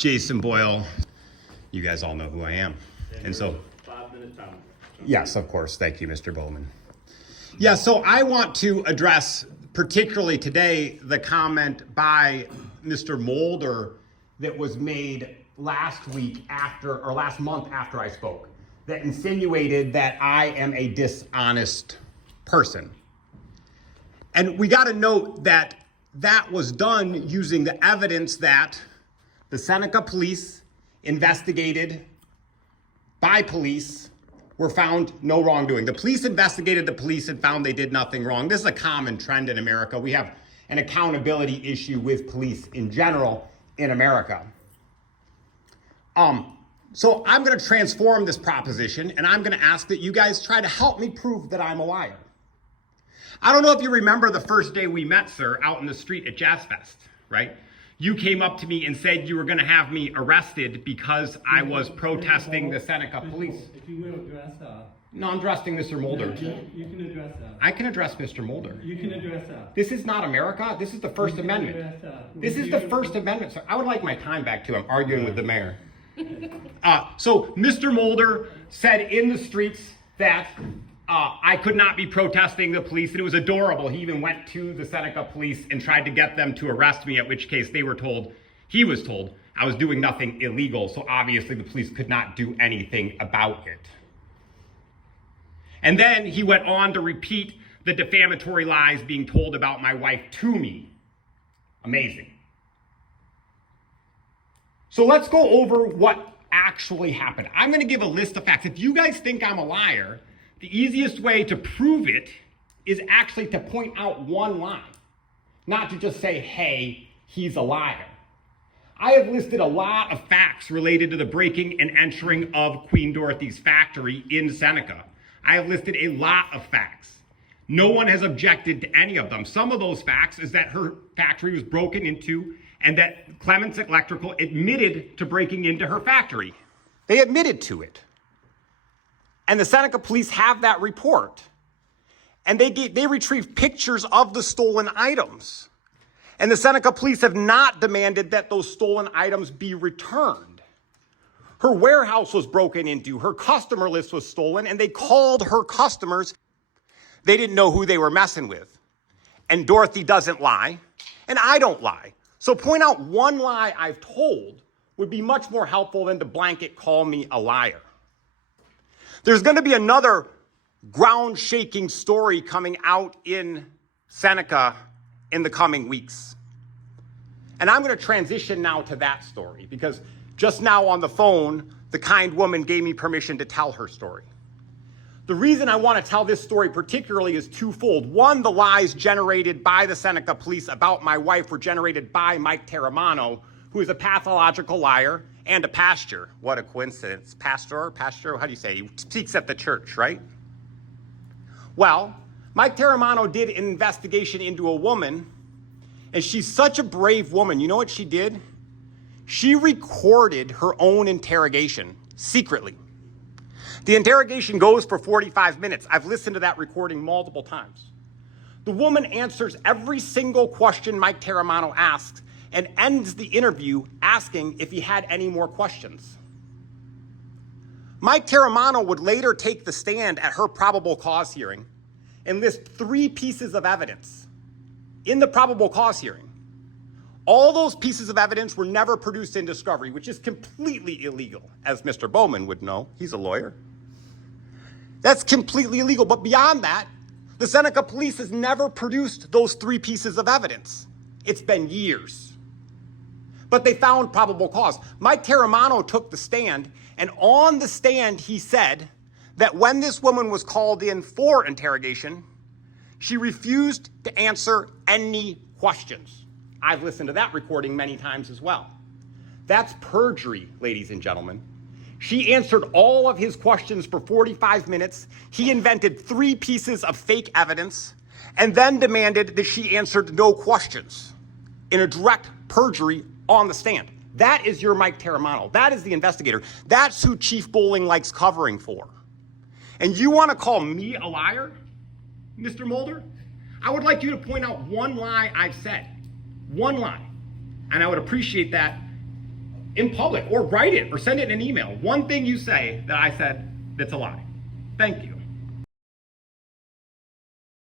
Jason Boyle. You guys all know who I am. And so, 5-minute time. yes, of course. Thank you, Mr. Bowman. Yeah, so I want to address, particularly today, the comment by Mr. Moulder that was made last month after I spoke, that insinuated that I am a dishonest person. And we got to note that that was done using the evidence that the Seneca police investigated by police were found no wrongdoing. The police investigated the police and found they did nothing wrong. This is a common trend in America. We have an accountability issue with police in general in America. So I'm going to transform this proposition, and I'm going to ask that you guys try to help me prove that I'm a liar. I don't know if you remember the first day we met, sir, out in the street at Jazz Fest, right? You came up to me and said you were going to have me arrested because I was protesting the Seneca police. If you will address that. No, I'm addressing Mr. Moulder. You can address that. I can address Mr. Moulder. You can address that. This is not America. This is the First Amendment. Address that. This is the First Amendment, sir. I would like my time back too. I'm arguing with the mayor. So Mr. Moulder said in the streets that I could not be protesting the police, and it was adorable. He even went to the Seneca police and tried to get them to arrest me, at which case he was told, I was doing nothing illegal, so obviously the police could not do anything about it. And then he went on to repeat the defamatory lies being told about my wife to me. Amazing. So let's go over what actually happened. I'm going to give a list of facts. If you guys think I'm a liar, the easiest way to prove it is actually to point out one lie, not to just say, hey, he's a liar. I have listed a lot of facts related to the breaking and entering of Queen Dorothy's factory in Seneca. I have listed a lot of facts. No one has objected to any of them. Some of those facts is that her factory was broken into and that Clements Electrical admitted to breaking into her factory. They admitted to it. And the Seneca police have that report. And they retrieved pictures of the stolen items. And the Seneca police have not demanded that those stolen items be returned. Her warehouse was broken into, her customer list was stolen, and they called her customers. They didn't know who they were messing with. And Dorothy doesn't lie, and I don't lie. So point out one lie I've told would be much more helpful than to blanket call me a liar. There's going to be another ground-shaking story coming out in Seneca in the coming weeks. And I'm going to transition now to that story because just now on the phone, the kind woman gave me permission to tell her story. The reason I want to tell this story particularly is twofold. One, the lies generated by the Seneca police about my wife were generated by Mike Terramano, who is a pathological liar and a pastor. What a coincidence. Pastor, how do you say? He speaks at the church, right? Well, Mike Terramano did an investigation into a woman, and she's such a brave woman. You know what she did? She recorded her own interrogation secretly. The interrogation goes for 45 minutes. I've listened to that recording multiple times. The woman answers every single question Mike Terramano asks and ends the interview asking if he had any more questions. Mike Terramano would later take the stand at her probable cause hearing and list 3 pieces of evidence in the probable cause hearing. All those pieces of evidence were never produced in discovery, which is completely illegal, as Mr. Bowman would know. He's a lawyer. That's completely illegal. But beyond that, the Seneca police has never produced those 3 pieces of evidence. It's been years. But they found probable cause. Mike Terramano took the stand, and on the stand he said that when this woman was called in for interrogation, she refused to answer any questions. I've listened to that recording many times as well. That's perjury, ladies and gentlemen. She answered all of his questions for 45 minutes. He invented 3 pieces of fake evidence and then demanded that she answered no questions in a direct perjury on the stand. That is your Mike Terramano. That is the investigator. That's who Chief Bowling likes covering for. And you want to call me a liar, Mr. Moulder? I would like you to point out one lie I've said. One lie. And I would appreciate that in public, or write it, or send it in an email. One thing you say that I said that's a lie. Thank you.